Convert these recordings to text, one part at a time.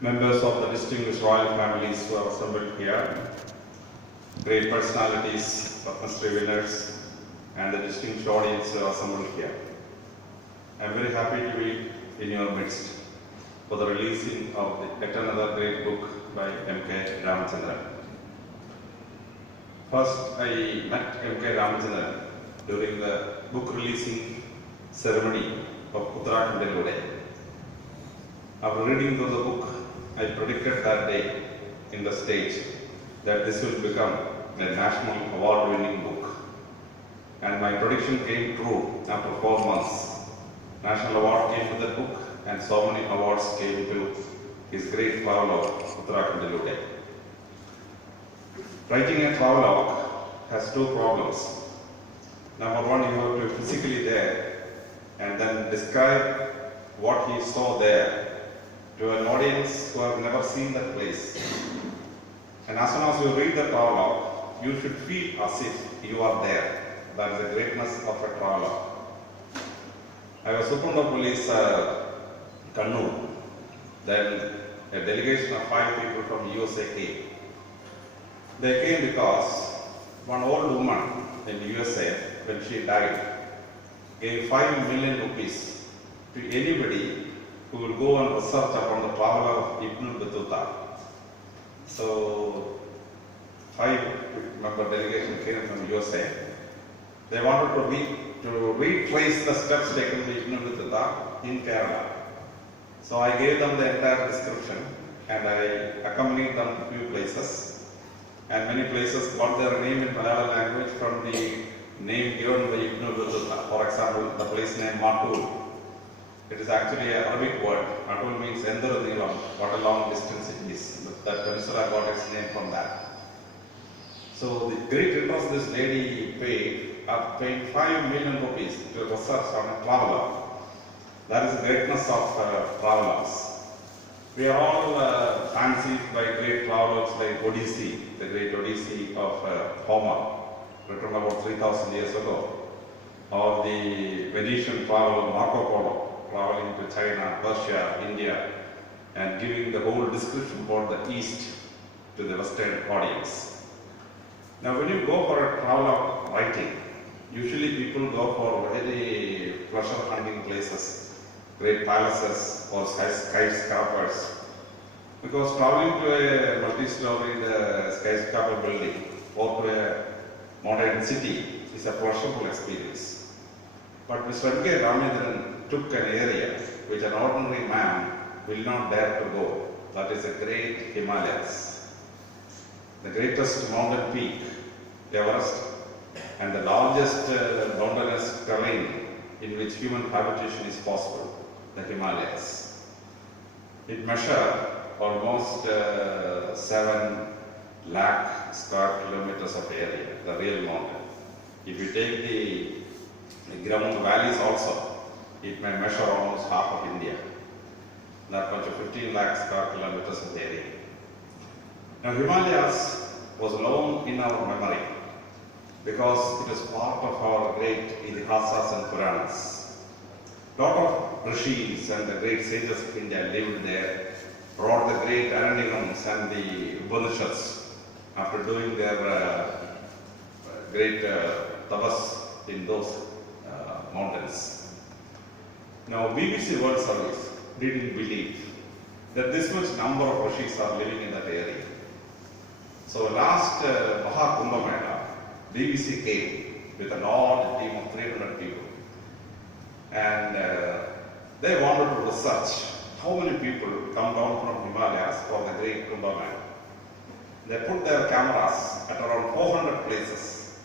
members of the distinguished royal families who are assembled here, great personalities, Padma winners, and the distinguished audience who are assembled here. I am very happy to be in your midst for the releasing of yet another great book by M K RAMACHANDRAN. First, I met M K RAMACHANDRAN during the book releasing ceremony of Uttarakhand. After reading through the book, I predicted that day in the stage that this will become a national award-winning book. And my prediction came true after 4 months. National award came to the book and so many awards came to his great travelogue, Uttarakhand. Writing a travelogue has two problems. Number one, you have to be physically there and then describe what he saw there to an audience who have never seen that place. And as soon as you read the travelogue, you should feel as if you are there. That is the greatness of a travelogue. I was Superintendent of Police Kannur. Then a delegation of 5 people from USA came. They came because one old woman in the USA, when she died, gave 5 million rupees to anybody who will go and research upon the traveler of Ibn Battuta. So 5-member delegation came from USA. They wanted to retrace the steps taken by Ibn Battuta in Kerala. So I gave them the entire description and I accompanied them to few places. And many places got their name in Malayalam language from the name given by Ibn Battuta. For example, the place name Matul. It is actually an Arabic word. Matul means Endur Neelam, what a long distance it is. That peninsula got its name from that. So the great interest this lady paid 5 million rupees to research on a traveler. That is the greatness of travelers. We are all fancied by great travelers like Odyssey, the great Odyssey of Homer, written about 3,000 years ago, or the Venetian traveler Marco Polo, traveling to China, Russia, India, and giving the whole description about the East to the Western audience. Now, when you go for a traveler writing, usually people go for very pleasure-hunting places, great palaces or skyscrapers, because traveling to a multi-storied skyscraper building or to a modern city is a pleasurable experience. But Mr. M K RAMACHANDRAN took an area which an ordinary man will not dare to go. That is the great Himalayas. The greatest mountain peak, Everest, and the largest mountainous terrain in which human habitation is possible, the Himalayas. It measures almost 7 lakh square kilometers of area, the real mountain. If you take the ground valleys also, it may measure almost half of India. That much of 15 lakh square kilometers of area. Now Himalayas was long in our memory because it is part of our great Idihasas and Puranas. Lot of rishis and the great sages of India lived there, wrote the great Aranyanams and the Upanishads after doing their great tapas in those mountains. Now BBC World Service didn't believe that this much number of rishis are living in that area. So last Maha Kumbh Mela, BBC came with a large team of 300 people. And they wanted to research how many people come down from Himalayas for the great Kumbh Mela. They put their cameras at around 400 places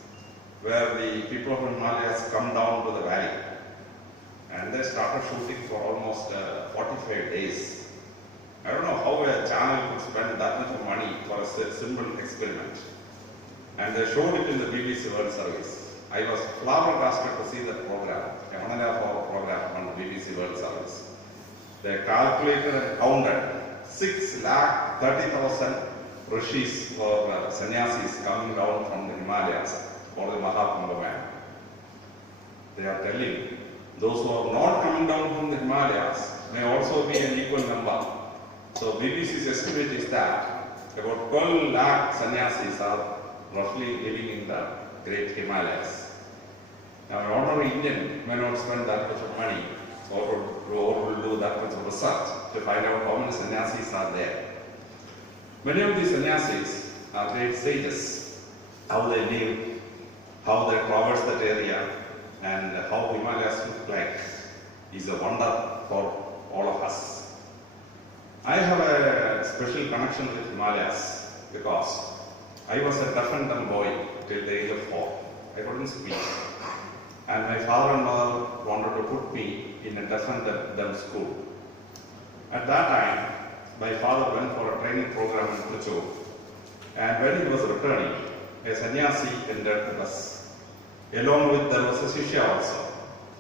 where the people of Himalayas come down to the valley. And they started shooting for almost 45 days. I don't know how a channel could spend that much of money for a simple experiment. And they showed it in the BBC World Service. I was flabbergasted to see that program, a 1.5-hour program on the BBC World Service. They calculated and counted 6,30,000 rishis or sannyasis coming down from the Himalayas for the Maha Kumbh Mela. They are telling those who are not coming down from the Himalayas may also be an equal number. So BBC's estimate is that about 12 lakh sannyasis are roughly living in the great Himalayas. Now an ordinary Indian may not spend that much of money or will do that much of research to find out how many sannyasis are there. Many of these sannyasis are great sages. How they live, how they traverse that area, and how Himalayas look like is a wonder for all of us. I have a special connection with Himalayas because I was a deaf and dumb boy till the age of 4. I couldn't speak. And my father and mother wanted to put me in a deaf and dumb school. At that time, my father went for a training program in Trichy. And when he was returning, a sannyasi entered the bus. Along with there was a Shishya also.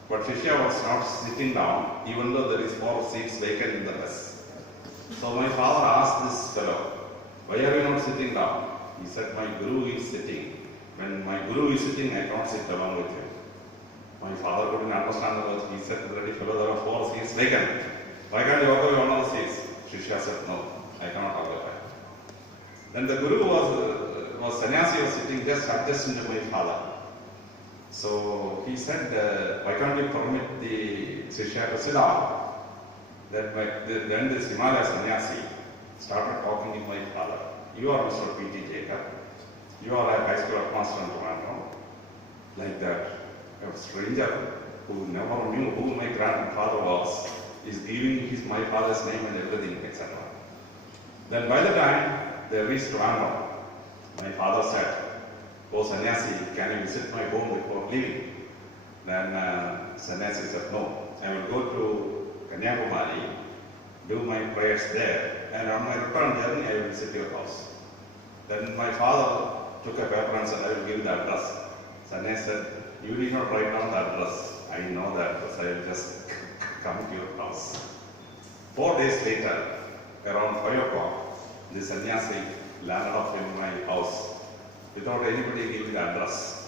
But Shishya was not sitting down, even though there is 4 seats vacant in the bus. So my father asked this fellow, "Why are you not sitting down?" He said, "My guru is sitting. When my guru is sitting, I can't sit along with him." My father couldn't understand the words. He said, "Bloody fellow, there are 4 seats vacant. Why can't you occupy one of the seats?" Shishya said, "No, I cannot occupy." Then the guru was sannyasi was sitting just adjacent to my father. So he said, "Why can't you permit the Shishya to sit down?" Then this Himalaya sannyasi started talking with my father. "You are Mr. P.T. Jacob. You are a high school headmaster in Toronto." Like that, a stranger who never knew who my grandfather was is giving my father's name and everything, etc. Then by the time they reached Toronto, my father said, "Oh sannyasi, can you visit my home before leaving?" Then sannyasi said, "No, I will go to Kanyakumari, do my prayers there, and on my return journey I will visit your house." Then my father took a paper and said, "I will give the address." Sannyasi said, "You need not write down the address. I know the address. I will just come to your house." 4 days later, around 5 o'clock, the sannyasi landed up in my house without anybody giving the address.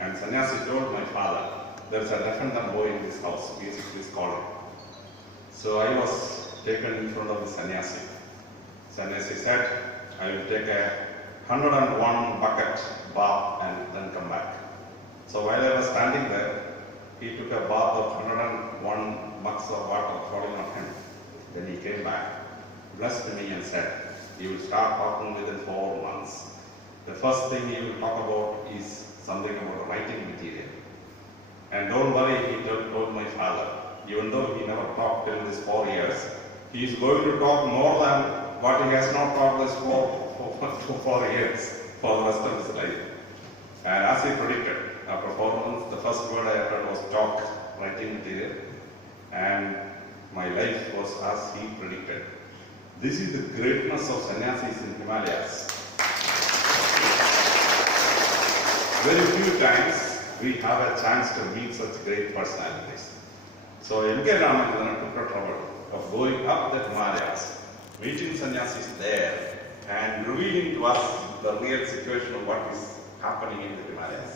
And sannyasi told my father, "There is a deaf and dumb boy in this house. Please call him." So I was taken in front of the sannyasi. Sannyasi said, "I will take a 101 bucket bath and then come back." So while I was standing there, he took a bath of 101 mugs of water falling on him. Then he came back, blessed me and said, "You will start talking within 4 months. The first thing you will talk about is something about writing material. And don't worry," he told my father, "even though he never talked till this 4 years, he is going to talk more than what he has not talked this 4 years for the rest of his life." And as he predicted, after 4 months, the first word I heard was talk, writing material, and my life was as he predicted. This is the greatness of sannyasis in Himalayas. Very few times we have a chance to meet such great personalities. So M K RAMACHANDRAN took the trouble of going up the Himalayas, meeting sannyasis there, and revealing to us the real situation of what is happening in the Himalayas.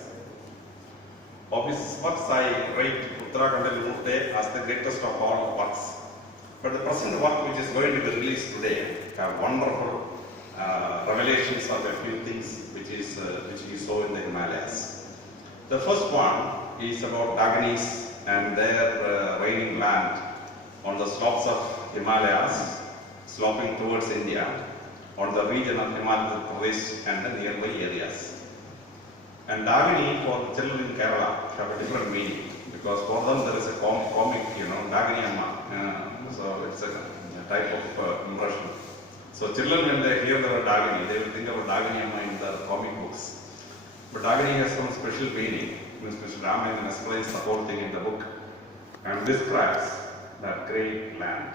Of his works, I rate Uttarakhand Murte as the greatest of all works. But the present work which is going to be released today have wonderful revelations of a few things which he saw in the Himalayas. The first one is about Daganis and their reigning land on the slopes of Himalayas, sloping towards India, on the region of Himachal Pradesh and the nearby areas. And Dagani for the children in Kerala have a different meaning, because for them there is a comic, Dagani Amma. So it's a type of impression. So children, when they hear the word Dagani, they will think about Dagani Amma in the comic books. But Dagani has some special meaning. Mr. Raman explains the whole thing in the book and describes that great land.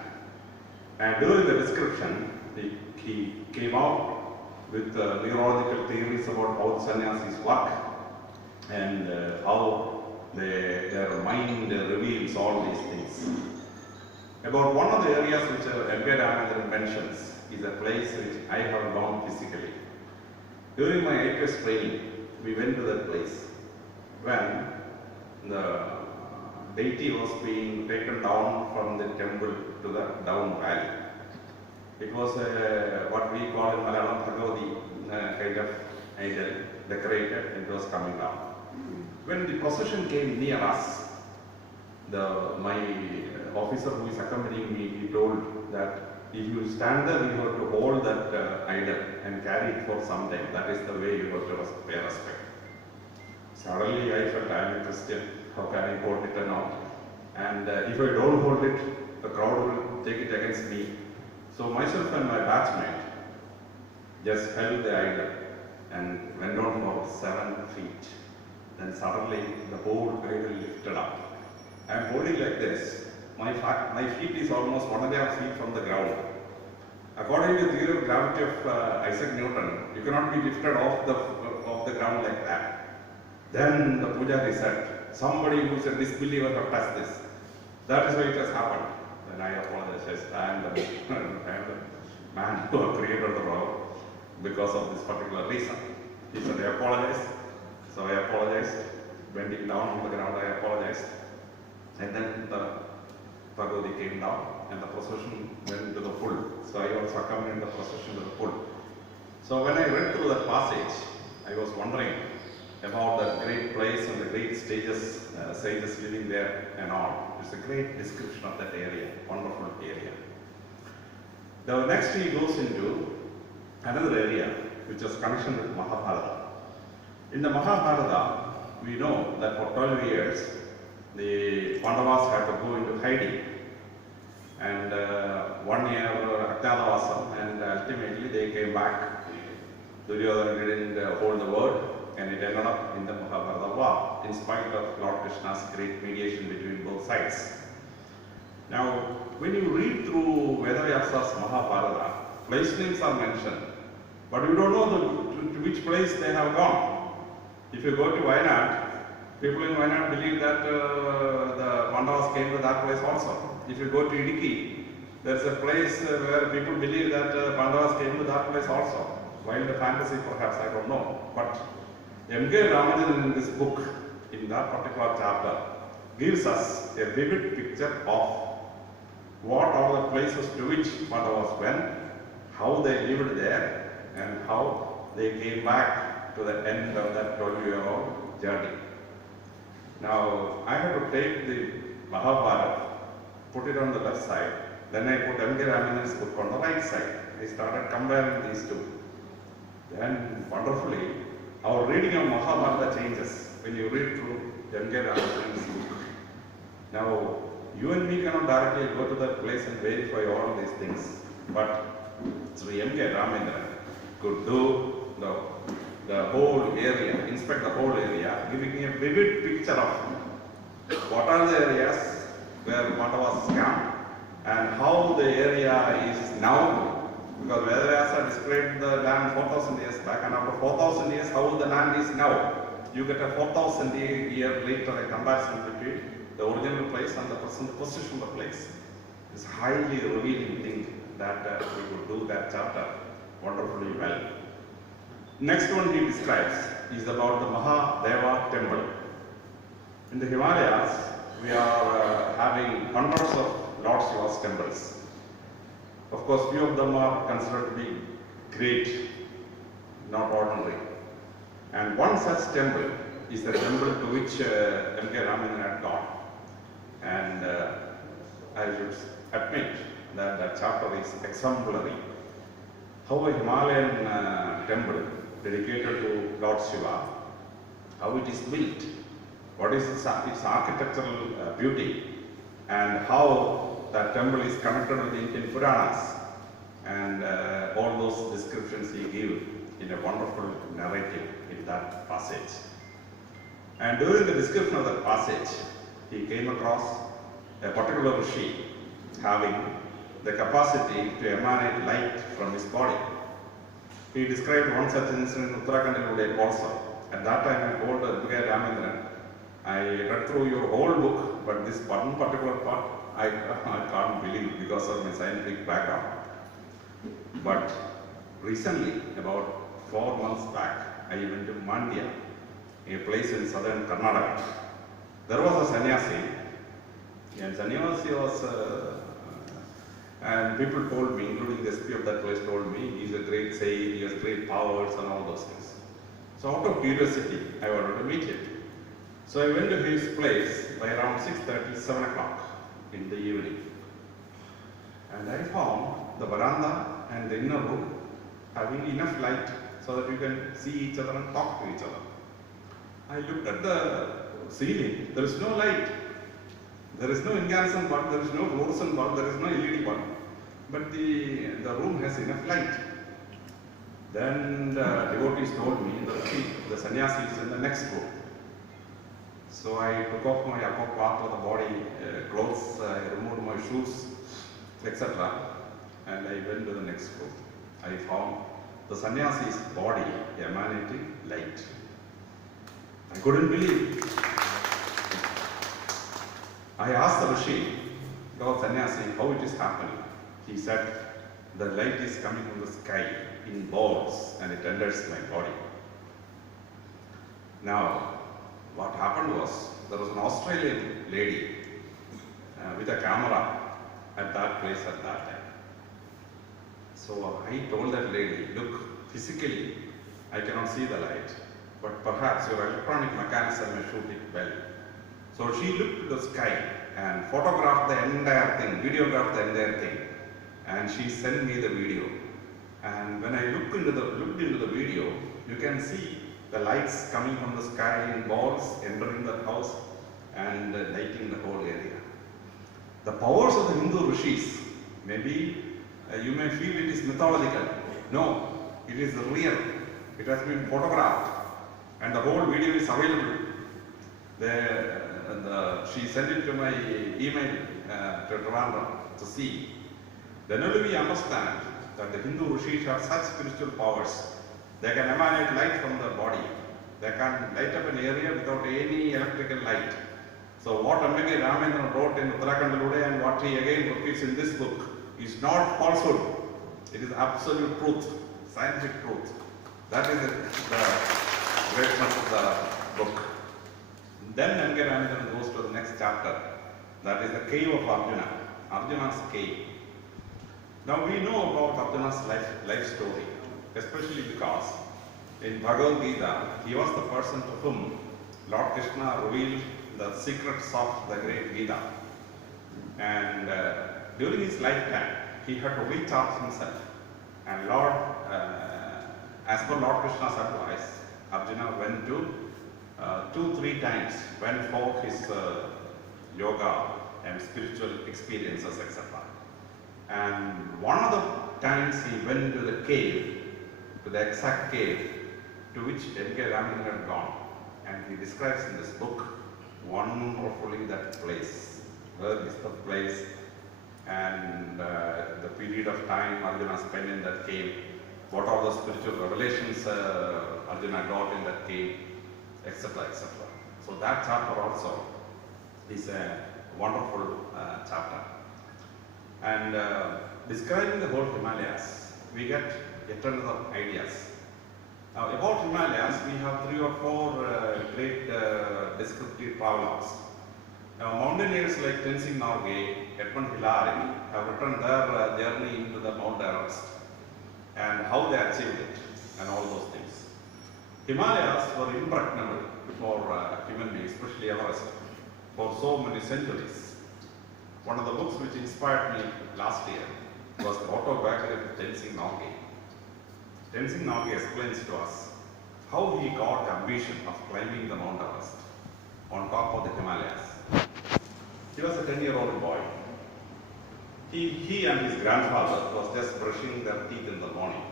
And during the description, he came out with neurological theories about how the sannyasis work and how their mind reveals all these things. About one of the areas which M K RAMACHANDRAN mentions is a place which I have gone physically. During my IPS training, we went to that place when the deity was being taken down from the temple to the down valley. It was what we call in Malayalam Bhagavati kind of idol, decorated, and it was coming down. When the procession came near us, my officer who is accompanying me, he told that if you stand there, you have to hold that idol and carry it for some time. That is the way you have to pay respect. Suddenly I felt I am a Christian, how can I hold it and all? And if I don't hold it, the crowd will take it against me. So myself and my batchmate just held the idol and went on for 7 feet. Then suddenly the whole idol lifted up. I am holding like this. My feet is almost 1.5 feet from the ground. According to the theory of gravity of Isaac Newton, you cannot be lifted off the ground like that. Then the puja said, somebody who is a disbeliever have touched this. That is why it has happened. Then I apologize. I am the man who created the rock because of this particular reason. He said, I apologize. So I apologized. Bending down on the ground, I apologized. And then the Bhagavati came down and the procession went to the full. So I also accompanied the procession to the full. So when I read through that passage, I was wondering about the great place and the great sages living there and all. It's a great description of that area, wonderful area. The next he goes into another area which has connection with Mahabharata. In the Mahabharata, we know that for 12 years, the Pandavas had to go into hiding. And 1 year Ajnanavasam, and ultimately they came back. Duryodhana didn't hold the word, and it ended up in the Mahabharata war, in spite of Lord Krishna's great mediation between both sides. Now, when you read through Vedavyas's Mahabharata, place names are mentioned, but you don't know to which place they have gone. If you go to Wayanad, people in Wayanad believe that the Pandavas came to that place also. If you go to Idiki, there is a place where people believe that Pandavas came to that place also. Wild fantasy perhaps, I don't know. But M K Ramachandran in this book, in that particular chapter, gives us a vivid picture of what are the places to which Pandavas went, how they lived there, and how they came back to the end of that 12-year-old journey. Now, I had to take the Mahabharata, put it on the left side, then I put M K Ramachandran's book on the right side. I started comparing these two. Then, wonderfully, our reading of Mahabharata changes when you read through M K Ramachandran's book. Now, you and me cannot directly go to that place and verify all these things, but Sri M K Ramachandran could do the whole area, inspect the whole area, giving me a vivid picture of what are the areas where Pandavas come and how the area is now, because Vedavyasa described the land 4,000 years back, and after 4,000 years how the land is now. You get a 4,000 year later a comparison between the original place and the present position of the place. It's a highly revealing thing that we could do that chapter wonderfully well. Next one he describes is about the Mahadeva temple. In the Himalayas, we are having hundreds of Lord Shiva's temples. Of course, few of them are considered to be great, not ordinary. And one such temple is the temple to which M K Ramachandran had gone. And I should admit that that chapter is exemplary. How a Himalayan temple dedicated to Lord Shiva, how it is built, what is its architectural beauty, and how that temple is connected with the Indian Puranas, and all those descriptions he gives in a wonderful narrative in that passage. And during the description of that passage, he came across a particular Rishi having the capacity to emanate light from his body. He described one such incident in Uttarakhand also. At that time I told M K Ramachandran, I read through your whole book, but this one particular part I can't believe because of my scientific background. But recently, about 4 months back, I went to Mandya, a place in southern Karnataka. There was a sannyasi, and sannyasi was And people told me, including the SP of that place told me, he's a great sage, he has great powers and all those things. So out of curiosity, I wanted to meet him. So I went to his place by around 6:30, 7 o'clock in the evening. And I found the veranda and the inner room having enough light so that you can see each other and talk to each other. I looked at the ceiling, there is no light. There is no incandescent bulb, there is no fluorescent bulb, there is no LED bulb. But the room has enough light. Then the devotees told me the sannyasi is in the next room. So I took off my upper part of the body clothes, I removed my shoes, etc. And I went to the next room. I found the sannyasi's body emanating light. I couldn't believe. I asked the Rishi, Lord Sannyasi, how it is happening. He said, the light is coming from the sky in balls and it enters my body. Now, what happened was, there was an Australian lady with a camera at that place at that time. So I told that lady, look, physically, I cannot see the light, but perhaps your electronic mechanism may shoot it well. So she looked to the sky and photographed the entire thing, videographed the entire thing, and she sent me the video. And when I looked into the video, you can see the lights coming from the sky in balls, entering the house and lighting the whole area. The powers of the Hindu rishis, maybe you may feel it is mythological. No, it is real. It has been photographed and the whole video is available. She sent it to my email to Trivandrum to see. Then only we understand that the Hindu rishis have such spiritual powers. They can emanate light from the body. They can light up an area without any electrical light. So what M K RAMACHANDRAN wrote in Uttarakhand and what he again repeats in this book is not falsehood. It is absolute truth, scientific truth. That is the greatness of the book. Then M K RAMACHANDRAN goes to the next chapter. That is the cave of Arjuna, Arjuna's cave. Now we know about Arjuna's life story, especially because in Bhagavad Gita, he was the person to whom Lord Krishna revealed the secrets of the great Gita. And during his lifetime, he had to recharge himself. And as per Lord Krishna's advice, Arjuna went to 2-3 times, went for his yoga and spiritual experiences, etc. And one of the times he went to the cave, to the exact cave to which M K RAMACHANDRAN had gone. And he describes in this book wonderfully that place. Where is the place and the period of time Arjuna spent in that cave. What are the spiritual revelations Arjuna got in that cave, etc. etc. So that chapter also is a wonderful chapter. And describing the whole Himalayas, we get yet another ideas. Now about Himalayas, we have 3 or 4 great descriptive travelers. Now mountaineers like Tenzing Norgay, Edmund Hillary have written their journey into the Mount Everest and how they achieved it and all those things. Himalayas were impregnable for human beings, especially Everest, for so many centuries. One of the books which inspired me last year was the autobiography of Tenzing Norgay. Tenzing Norgay explains to us how he got the ambition of climbing the Mount Everest on top of the Himalayas. He was a 10-year-old boy. He and his grandfather was just brushing their teeth in the morning.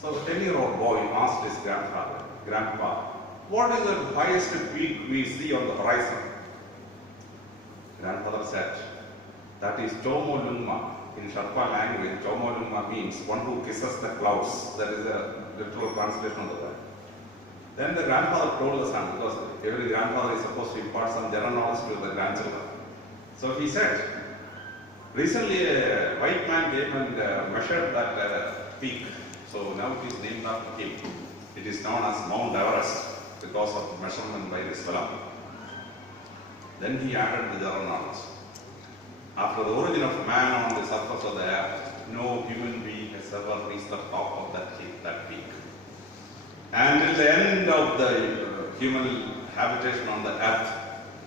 So the 10-year-old boy asked his Grandpa, what is the highest peak we see on the horizon? Grandfather said, that is Chomo Lungma. In Sherpa language, Chomo Lungma means one who kisses the clouds. That is a literal translation of the word. Then the grandfather told the son, because every grandfather is supposed to impart some general knowledge to the grandchildren. So he said, recently a white man came and measured that peak. So now it is named after him. It is known as Mount Everest because of measurement by this fellow. Then he added the general knowledge. After the origin of man on the surface of the earth, no human being has ever reached the top of that peak. And till the end of the human habitation on the earth,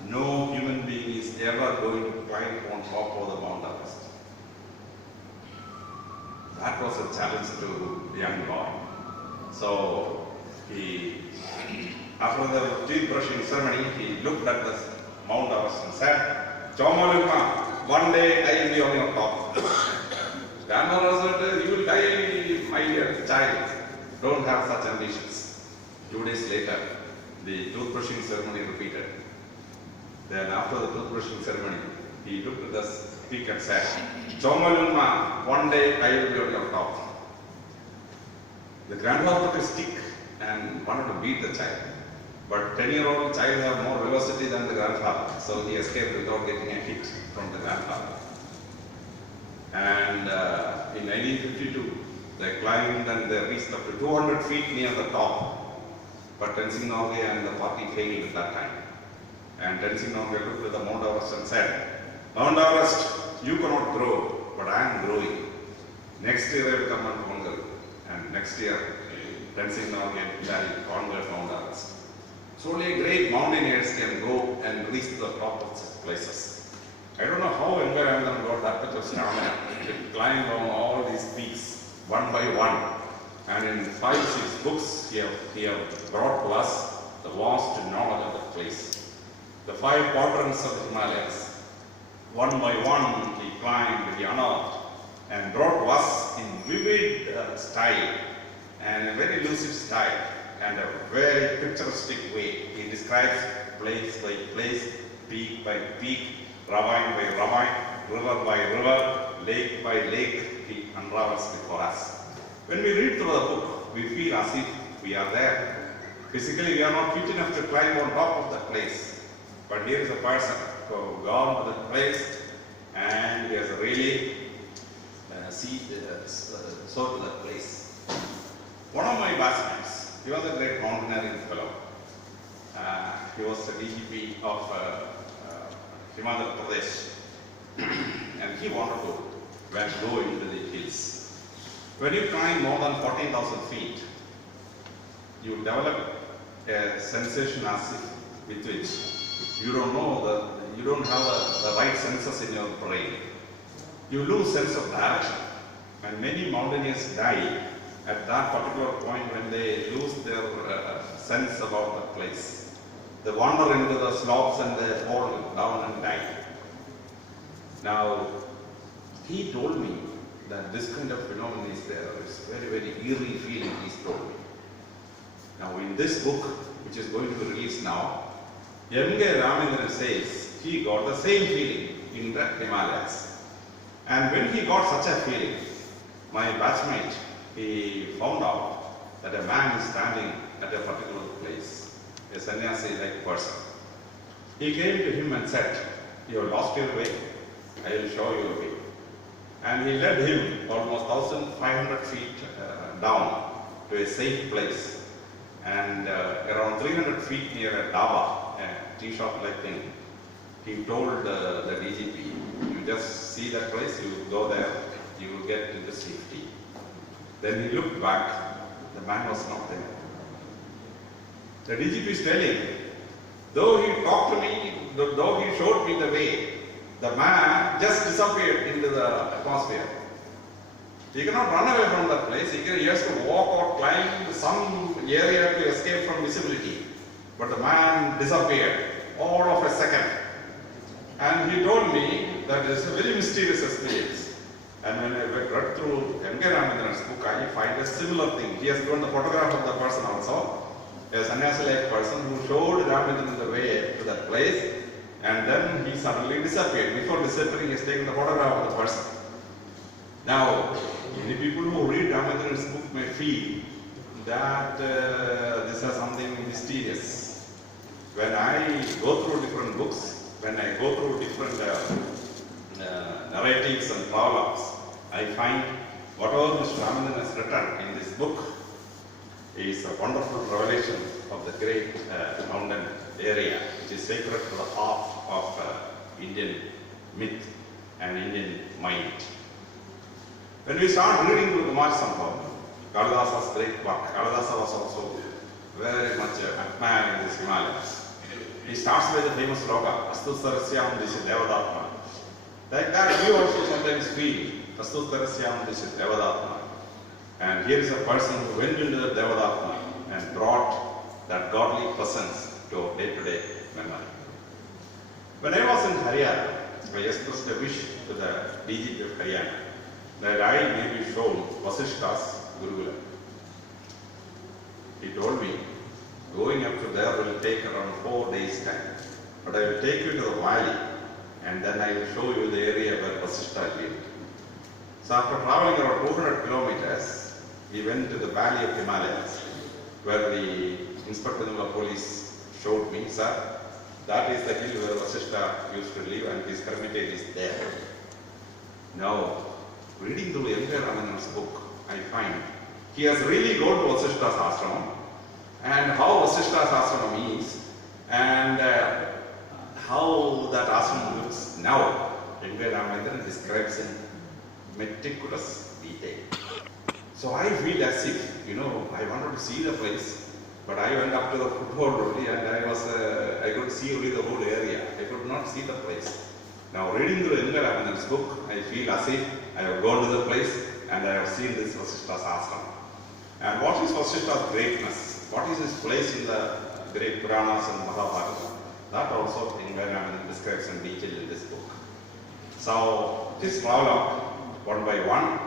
no human being is ever going to climb on top of the Mount Everest. That was a challenge to the young boy. So after the teeth brushing ceremony, he looked at the Mount Everest and said, "Chomaluma, one day I will be on your top." Grandmother said, "You will die, my dear child. Don't have such ambitions." 2 days later, the toothbrushing ceremony repeated. Then after the toothbrushing ceremony, he looked at the peak and said, "Chomaluma, one day I will be on your top." The grandfather took a stick and wanted to beat the child. But 10-year-old child have more vivacity than the grandfather, so he escaped without getting a hit from the grandfather. And in 1952, they climbed and they reached up to 200 feet near the top. But Tenzing Norgay and the party failed at that time. And Tenzing Norgay looked at the Mount Everest and said, "Mount Everest, you cannot grow, but I am growing. Next year I will come and conquer you." And next year, Tenzing Norgay conquered Mount Everest. So only great mountaineers can go and reach the top of such places. I don't know how M K RAMACHANDRAN got that much of stamina to climb on all these peaks one by one. And in 5-6 books, he have brought to us the vast knowledge of the place. The 5 quadrants of the Himalayas. One by one, he climbed, he unearthed, and brought to us in vivid style and a very lucid style and a very picturesque way. He describes place by place, peak by peak, ravine by ravine, river by river, lake by lake. He unravels before us. When we read through the book, we feel as if we are there. Physically, we are not fit enough to climb on top of that place. But here is a person who has gone to that place and he has really soared to that place. One of my batchmates, he was a great mountaineering fellow. He was the DGP of Himalaya Pradesh. And he wanted to go into the hills. When you climb more than 14,000 feet, you develop a sensation as if with which you don't know you don't have the right senses in your brain. You lose sense of direction. And many mountaineers die at that particular point when they lose their sense about the place. They wander into the slopes and they fall down and die. Now, he told me that this kind of phenomenon is there. It's very, very eerie feeling, he's told me. Now, in this book, which is going to be released now, M K RAMACHANDRAN says he got the same feeling in the Himalayas. And when he got such a feeling, my batchmate, he found out that a man is standing at a particular place, a sannyasi-like person. He came to him and said, "You have lost your way, I will show you a way." And he led him almost 1,500 feet down to a safe place. And around 300 feet near a dhaba, a tea shop like thing, he told the DGP, "You just see that place, you go there, you will get into safety." Then he looked back, the man was not there. The DGP is telling, though he talked to me, though he showed me the way, the man just disappeared into the atmosphere. He cannot run away from that place. He has to walk or climb some area to escape from visibility. But the man disappeared all of a second. And he told me that it's a very mysterious experience. And when I read through M K RAMACHANDRAN'S book, I find a similar thing. He has given the photograph of the person also, a sannyasi-like person who showed Ramachandran the way to that place. And then he suddenly disappeared. Before disappearing, he has taken the photograph of the person. Now, many people who read Ramachandran's book may feel that this is something mysterious. When I go through different books, when I go through different narratives and prologues, I find whatever Mr. Ramachandran has written in this book is a wonderful revelation of the great mountain area, which is sacred to the heart of Indian myth. and Indian mind. When we start reading through Ramasambhavam, Kalidasa's great work, Kalidasa was also very much a man in the Himalayas. He starts with the famous sloka, Astu Sarasyam Disi Devadatma. Like that, we also sometimes feel, Astu Sarasyam Disi Devadatma. And here is a person who went into the Devadatma and brought that godly presence to our day-to-day memory. When I was in Haryana, I expressed a wish to the DGP of Haryana that I may be shown Vasishta's Gurukula. He told me, going up to there will take around 4 days time, but I will take you to the valley and then I will show you the area where Vasishta lived. So after traveling around 200 kilometers, we went to the valley of Himalayas, where the Inspector General of Police showed me, sir, that is the hill where Vasishta used to live and his hermitage is there. Now, reading through M K RAMACHANDRA'S book, I find he has really gone to Vasishta's ashram and how Vasishta's ashram is and how that ashram looks now. M K RAMACHANDRA describes in meticulous detail. So I feel as if, I wanted to see the place, but I went up to the foothold only and I could see only the whole area. I could not see the place. Now reading through M K RAMACHANDRA'S book, I feel as if I have gone to the place and I have seen this Vasishta's ashram. And what is Vasishta's greatness? What is his place in the great Puranas and Mahabharata? That also M K RAMACHANDRA describes in detail in this book. So this travelogue, one by one,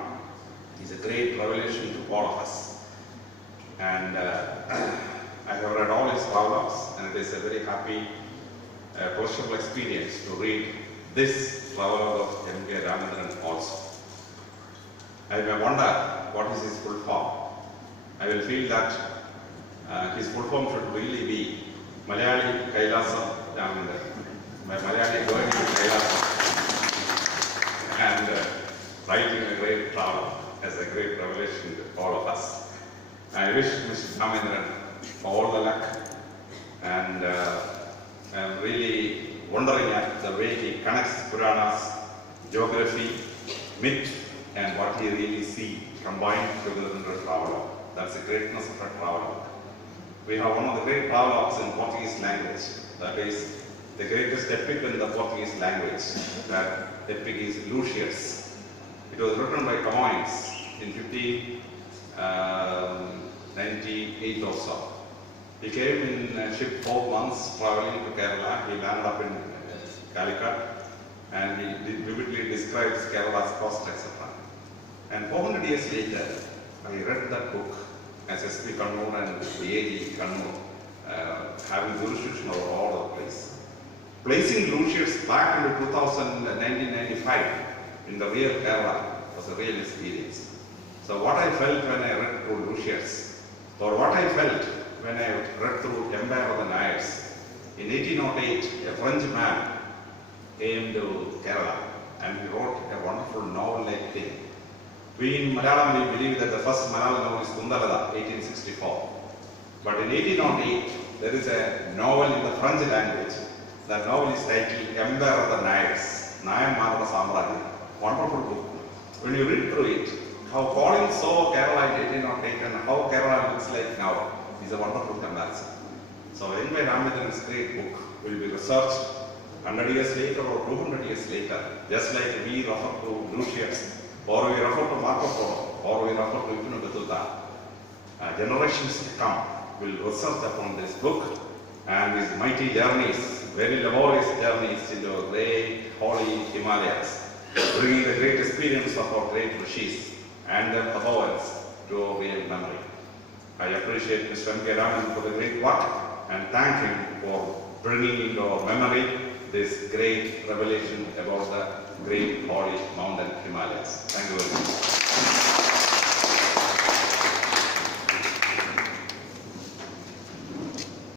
is a great revelation to all of us. And I have read all his travelogues and it is a very happy, pleasurable experience to read this travelogue of M K RAMACHANDRAN also. I may wonder what is his full form. I will feel that his full form should really be Malayali Kailasam Ramachandran. Malayali going to Kailasam and writing a great travel as a great revelation to all of us. I wish Mr. Ramachandran all the luck, and I'm really wondering at the way he connects Puranas, geography, myth, and what he really sees combined together in a travelogue. That's the greatness of a travelogue. We have one of the great travelogues in Portuguese language. That is the greatest epic in the Portuguese language. That epic is Lucius. It was written by Camões in 1598 or so. He came in a ship 4 months traveling to Kerala. He landed up in Calicut and he vividly describes Kerala's coast, etc. And 400 years later, I read that book as S.P. Kannur and A.G. Kannur having jurisdiction over all the place. Placing Lucius back into 1995 in the real Kerala was a real experience. So what I felt when I read through Lucius, or what I felt when I read through Empire of the Nayars, in 1808, a French man came to Kerala and he wrote a wonderful novel-like thing. We in Malayalam, we believe that the first Malayalam novel is Kundalada, 1864. But in 1808, there is a novel in the French language. That novel is titled Empire of the Nayars, Nayamara Samrajya. Wonderful book. When you read through it, how Collins saw Kerala in 1808 and how Kerala looks like now is a wonderful comparison. So M K RAMACHANDRAN'S great book will be researched 100 years later or 200 years later, just like we refer to Lucius, or we refer to Marco Polo, or we refer to Ibn Battuta. Generations to come will research upon this book and his mighty journeys, very laborious journeys into the great holy Himalayas, bringing the great experience of our great rishis and their abundance to our real memory. I appreciate Mr. M K RAMACHANDRAN for the great work and thank him for bringing into our memory this great revelation about the great holy mountain Himalayas. Thank you very much.